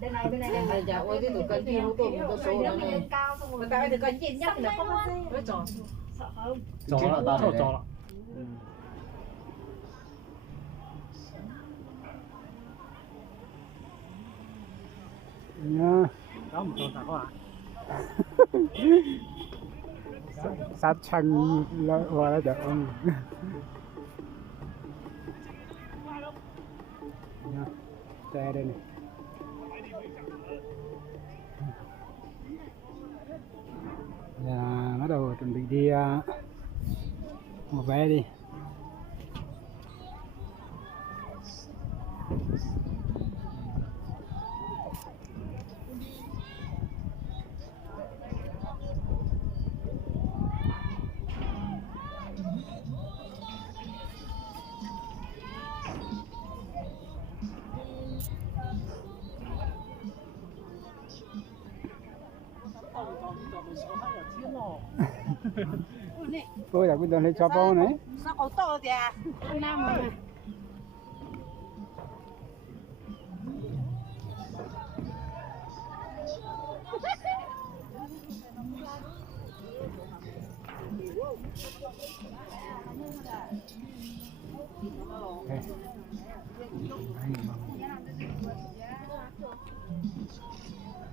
Đây này bên này. Bây giờ ôi cái tụi con kia tụi một số nó này. Mà cái thì con chín nhất là không có gì. Nó tròn. Sợ không? Chó là to chó. Nha. Đó một con sao ạ? Sát chăng là được không? Nha. Xe đây này. Giờ bắt đầu chuẩn bị đi mua vé đi. Tôi đã quyết định lấy cho bao này. Sao có to thì à? Nam mà.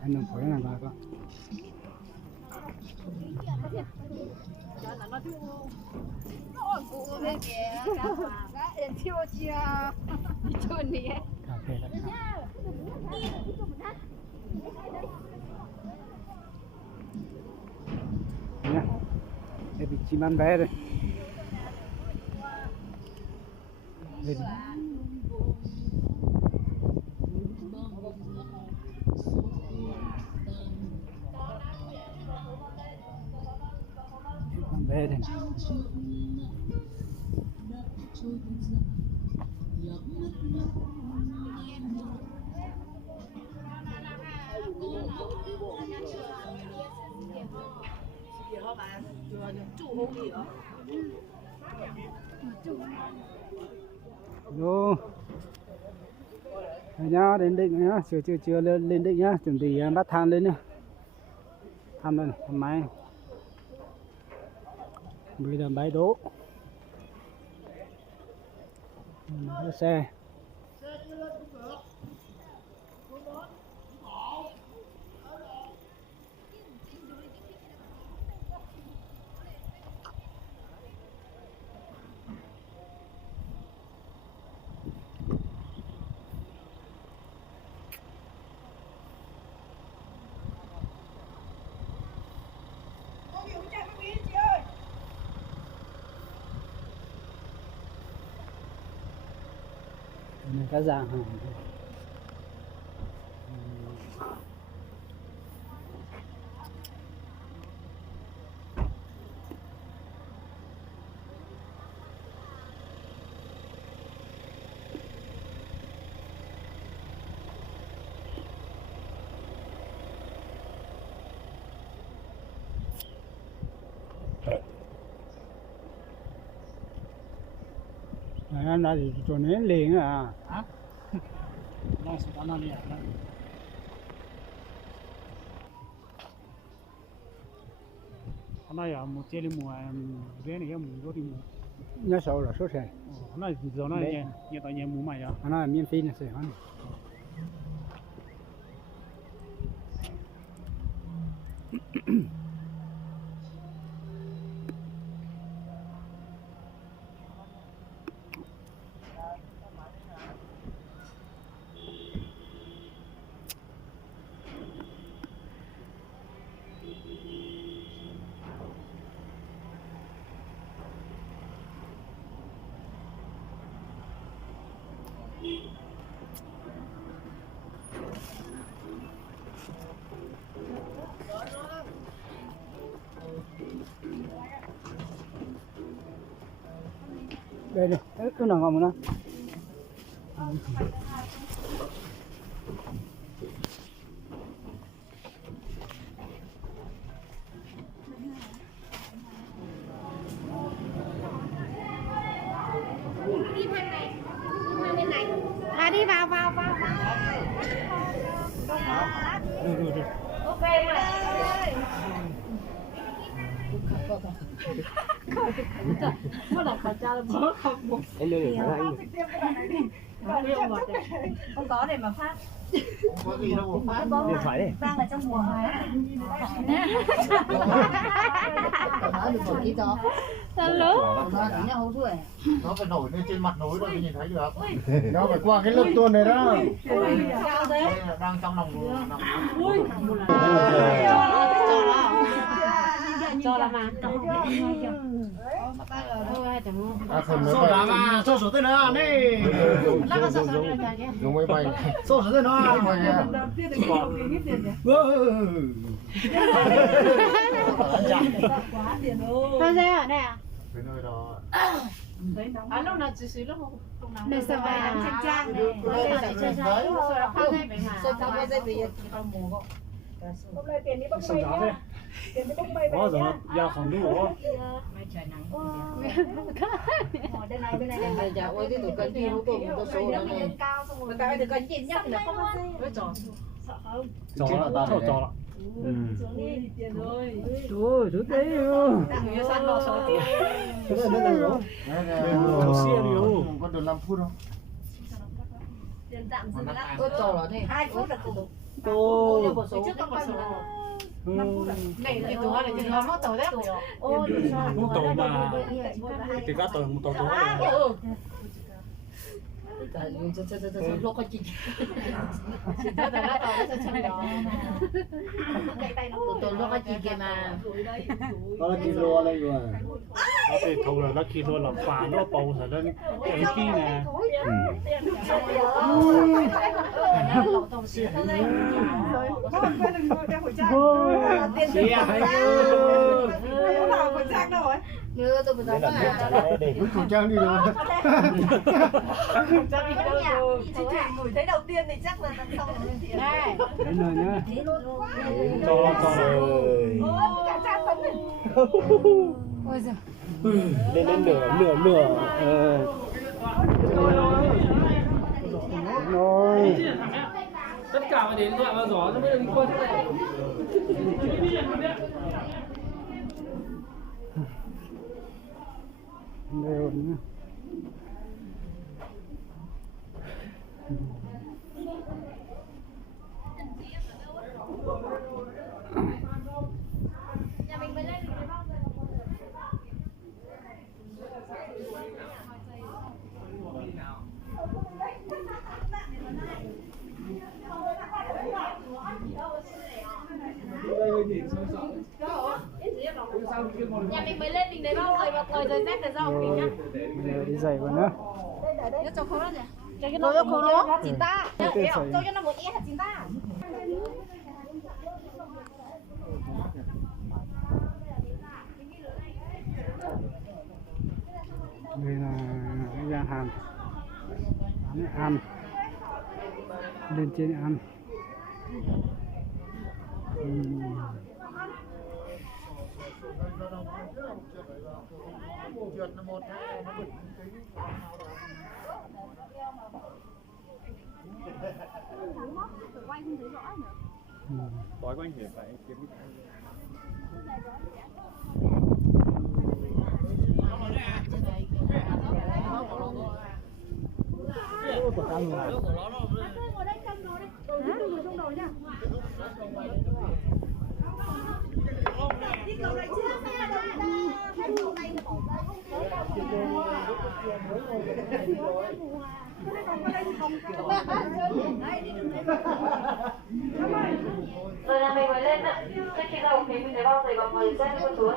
Anh đừng khỏi làm con. Cà phê lại. Nha. Đây bị chim ăn bé rồi. Đây. Ăn bé đây. Vô. Rồi nhá, đến định nhá, chưa lên định nhá, chuẩn bị bắt than lên nhá. Than lên, than máy. Bây giờ bãi đỗ. Xe. Cá giang hả? Anh đã thì chỗ này liền à? Hả? Đang sụt ăn ăn đi à? Hôm nay à một chế đi mua vé này mua có đi mua. Nhớ sổ là số xe. Hôm nay giờ này nhà tại nhà mua mày à? Nó là miễn phí này xe hả? Đây này, cái nào ngon nữa. Đi bên này, đi bên này. Và đi vào. ok mà nó là khẩu trang bó không một Anh đưa để anh. không có để mà phát có gì đâu mà phát. Điện thoại đi. đang ở trong mùa hè Nó được một ít đó. sao lớn Nó phải nổi lên trên mặt núi rồi mới nhìn thấy được. Nó phải qua cái lớp tuôn này đó. cao thế Đây là đang trong lòng cho là mà số đá mà số tên nó đi. Dùng máy bay. Số tên nó. sao thế ở đây à Cái nơi đó. lúc nào chỉ xíu lúc nào đây sao bài làm trang trang này chơi chơi không hay phải mà Sao tao có dây về Xong đó đấy. Có rồi, giờ không đủ. Bây giờ ôi cái tụi con đi hút tụi một số nó này. Mà tao thì con nhìn nhắc là không có dây. Với trò. Chó là chó là. Trời thứ đấy luôn. Cái này nó được. Con được 5 phút không? Ôi trò là này. 2 phút là cùng. Tô. Trước con số. này thì tôi là thì nó mất tàu đấy Một tổ mà thì các tổ một tổ tổ này. Lúc có chị. Tôi lúc có chị kia mà. Đó là kilo đây rồi. Nó thì thầu là nó khi thôi là phá nó bầu thật lên cái kia nè. Chị hãy Đưa tôi phải khẩu trang đi rồi. ngửi thấy đầu tiên thì chắc là xong rồi này đến rồi nhá. Cho ôi giời Lên nửa. Rồi. Tất cả phải đến đoạn vào gió nó mới được đi qua thế này. Đều nhá. nhà mình mới lên mình đấy bao rồi và thời rét để ra học mình nhá Đi giày vào nữa. nhất cho khó gì cho cái nó khó nó chín ta cho cái nó một ít là chín ta Đây là cái gian hàng ăn lên trên ăn. Trượt là một hai nó bực Bói quanh thì phải kiếm rồi là mình mới lên ạ trước khi ra thì mình thấy bao giày bằng người ra con chuối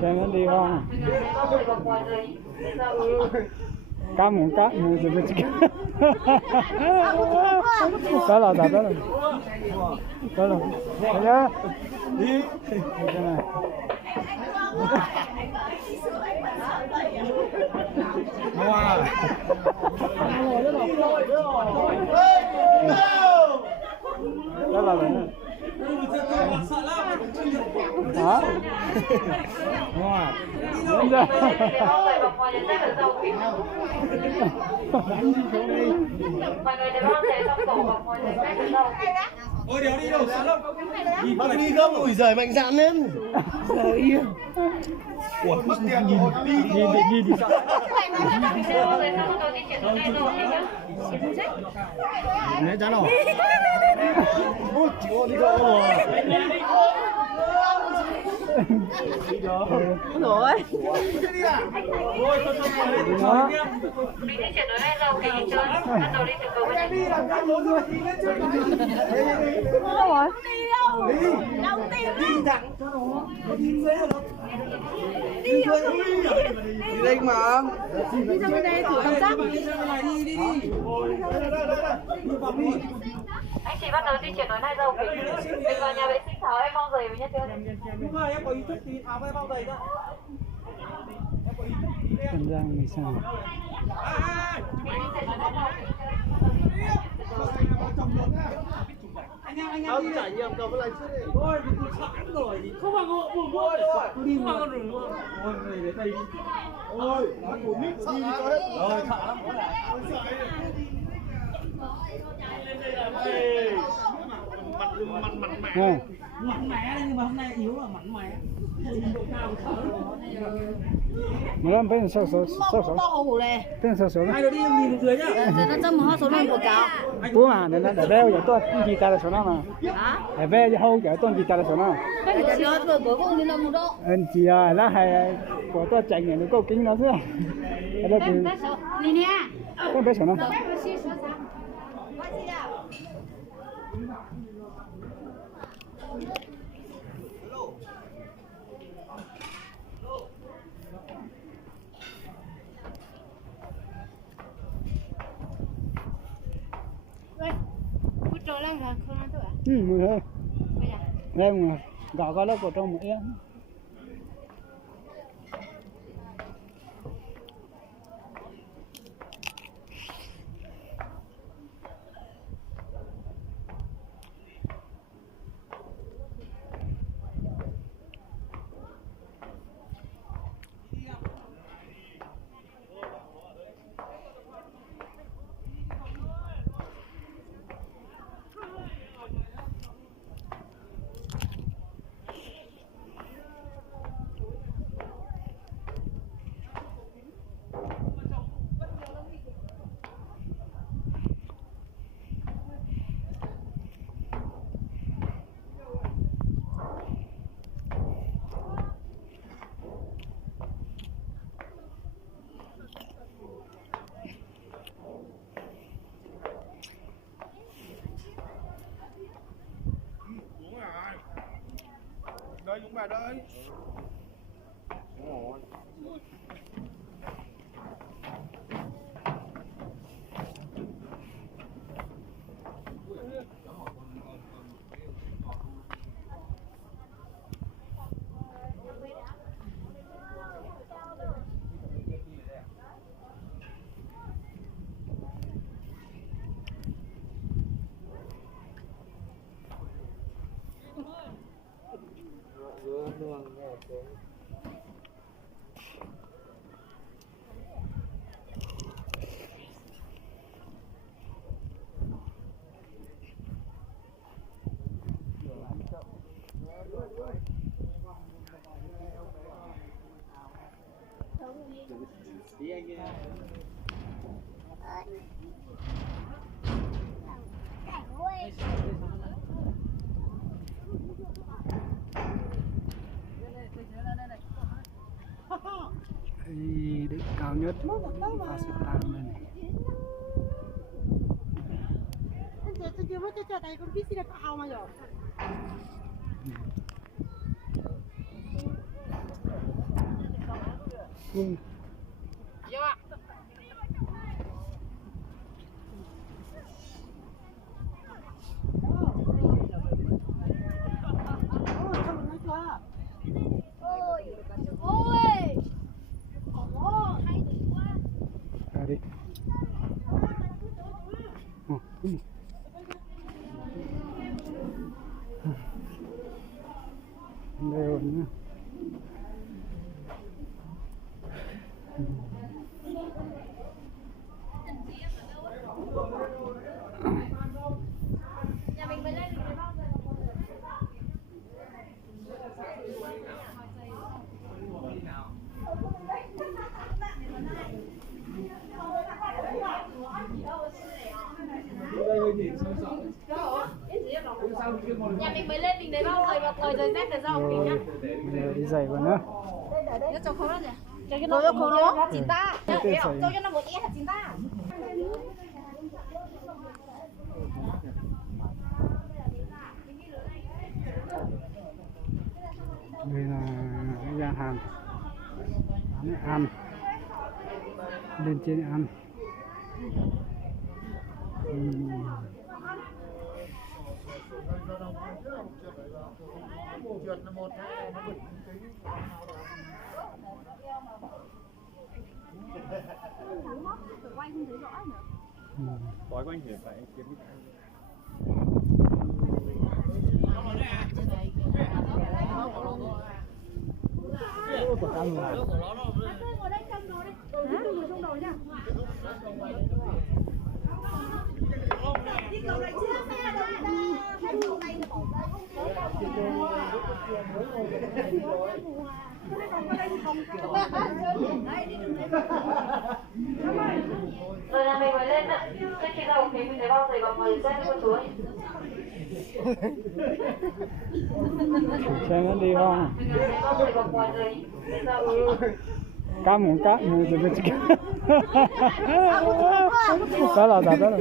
Xem nó đi không? bao giày bằng ngoài rồi Cá mùng rồi mới chích. Đó là đó là. Đó là. Đây nhá. Đi. Đây này. wow. Đó là này. Hả? Wow. Lên ra. mọi người đều có thể trong tổ hoặc mọi người sẽ được đâu. Ôi đéo đi đâu sao đâu. Bác đi không? Ủi giời mạnh dạn lên. Trời yên. Ủa, mất tiền nhìn đi sao? Nè chán rồi. Ôi, chị ơi đi đâu rồi? Rồi. Đi à? Ôi tôi không lên chơi nhá. Mình di chuyển ở đây rồi, cái đi chơi. Bắt đầu đi từ cầu bên Đi làm cái lối rồi đi lên chơi. Đâu rồi? Đi. Đâu tìm đi thẳng cho nó. Đi dễ rồi. Đi đây mà. Đi ra bên đây thử cảm giác. Đi. anh chị bắt đầu di chuyển ở này rồi. Mình vào nhà vệ sinh tháo em bao giày với nhá chưa? Đúng rồi, em có ý thức thì tháo vai bao giày đó. An Giang thì sao? Ông trải nghiệm cầm cái này trước đi. Ôi, tôi sẵn rồi thì không bằng hộ buồn vui. Tôi đi mà con đường luôn. Ôi, người đến đây đi. Ôi, nó của mít sợ lắm. Rồi, sợ lắm. Không. Mặn mẻ đấy, nhưng mà hôm nay yếu là mặn mẻ. Độ cao của sợ. Nó làm bên sâu bên sâu Hai đứa đi nhìn dưới nhá. Nó trong một số lần của cáo. bố mà nên là đeo giờ tôi gì ta là số nào mà để về cho hâu giờ tôi gì ta là số nào anh chị à là hay của tôi chạy này nó có kính nó thế cái đó thì con bé số nào mười thôi em mà gõ có lớp của trong một em đây chúng bà đây. đỉnh cao nhất Pakistan đây này đi đều nhá Nhà mình mới lên mình đấy bao rồi và thời gian để rau kính nhá. Đi dày vào nữa. Nó cho không đó nhỉ? Cho cái nó không nó chín ta. Cho cái nó một ít là chín ta. Đây là gian hàng ăn lên trên ăn. Bói quanh thì phải kiếm Của ăn là Rồi là mình mới lên ạ. Trước khi đầu thì mình thấy bao giày còn mời xem con chú ơi. xem nó đi không? Bao giày còn mời giày. Cá mù rồi bên kia. Đó là thật đó là.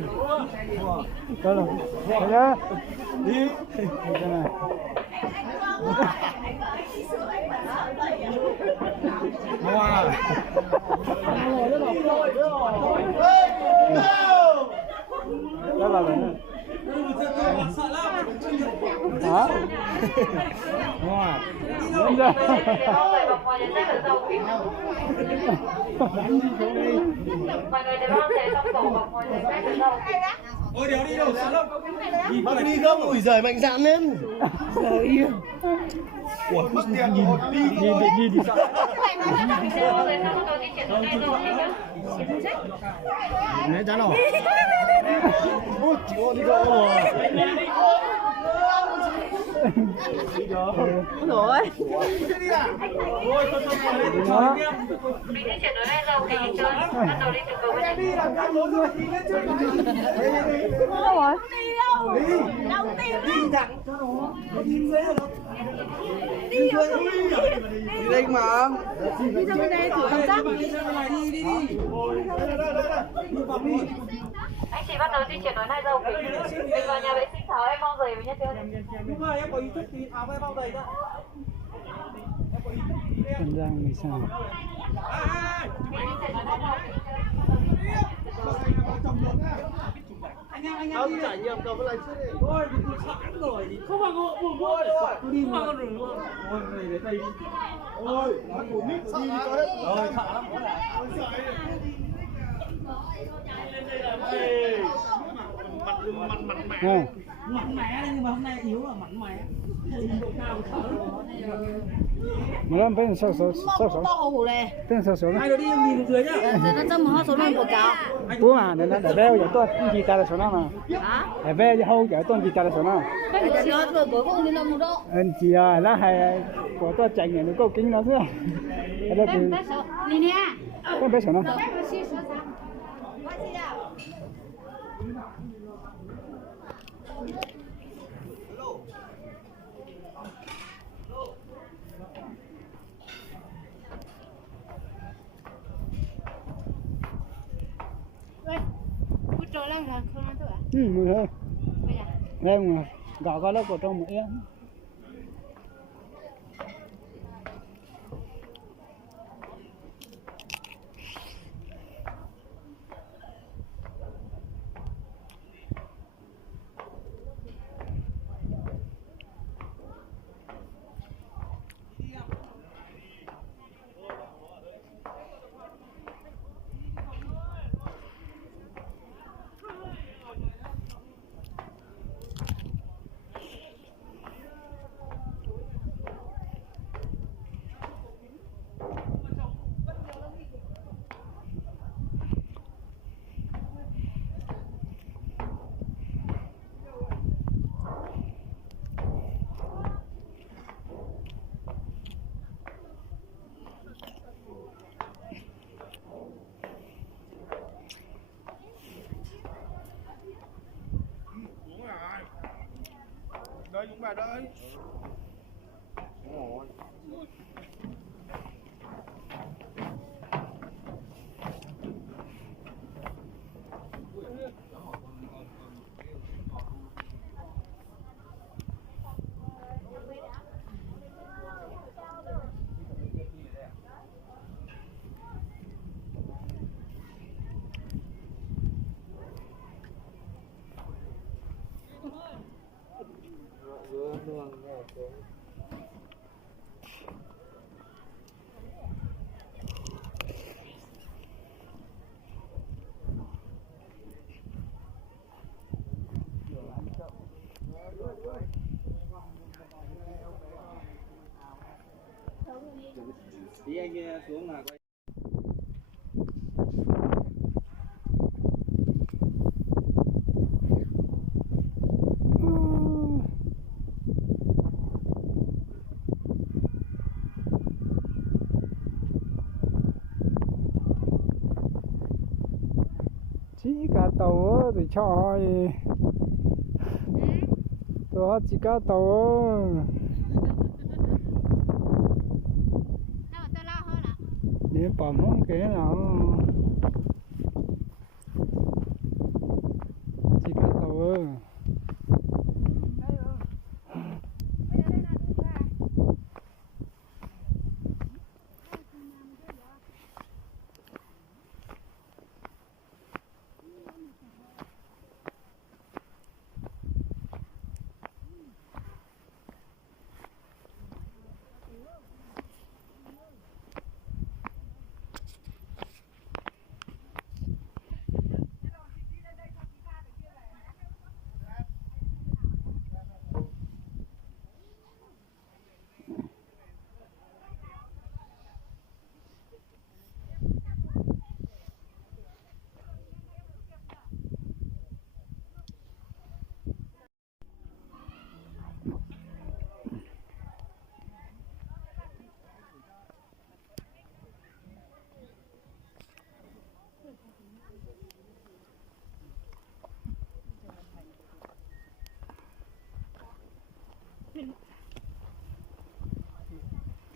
Đó là. Đây nhá. Đi. Đây này. Wow. Đó là này. Hả? Wow. Lên ra. Bao giày còn mời xem được rau kính. Mọi người để bao giày trong tổ còn mời xem được rau kính. Ôi đéo đi đâu sợ lắm. Bác đi không? Ủi giời mạnh dạn lên. Giời. Ủa mất tiền rồi. Đi sợ. Bao giày xong rồi đi chuyển xuống đây rồi nhá. Nè chán rồi. Ôi chị đi đâu rồi. Rồi. Đi à? Ôi tôi lên Đó. Mình sẽ chuyển tới đây rồi thì chơi. Bắt đầu đi từ cầu bên Đi làm ăn rồi rồi. Đi lên trước. Đâu rồi? Đi thẳng cho nó. Đi dễ rồi. Đi đây mà. Đi ra bên đây thử cảm giác. Đi. Anh chị bắt đầu di chuyển tới này rồi. Mình vào nhà vệ sinh tháo em bao giày với nhá chưa? Nhưng mà em có ý thức thì tháo cái bao giày ra. Cần Giang mình sao? Không trải nghiệm cầm cái này trước đi. Ôi tôi sẵn rồi. Không bằng hộ buồn vô để tôi đi mà con rừng luôn. Ôi người đến đây đi. Ôi, ăn một mít đi có hết. Rồi sợ lắm. Không. Mặn mẻ nhưng mà hôm nay yếu là mặn mẻ. Mà nó bên sâu bên sâu Hai đứa đi nhìn dưới nhá. Nó trong họ số lượng của cáo. bố mà để đeo cho tôi chỉ ta là số nào mà để về cho hâu cho tôi chỉ ta là số nào Nó rồi cuối cùng thì nó một độ. anh chị à là hay của tôi chạy này nó có kính nó chứ đây thì Đi nè. con bé số nào Trời lắm là không ăn thôi à? mười hơn Bây giờ em mà gõ cái lớp của trong một em đấy. Đi anh xuống là quay. chỉ cả tàu thì cho hỏi tôi chỉ cả tàu để bỏ món cái nào chỉ cả tàu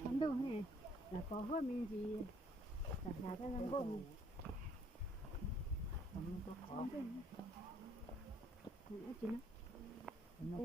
Ấn độ này là có hơn mình gì cả nhà cái răng bông nữa chứ nó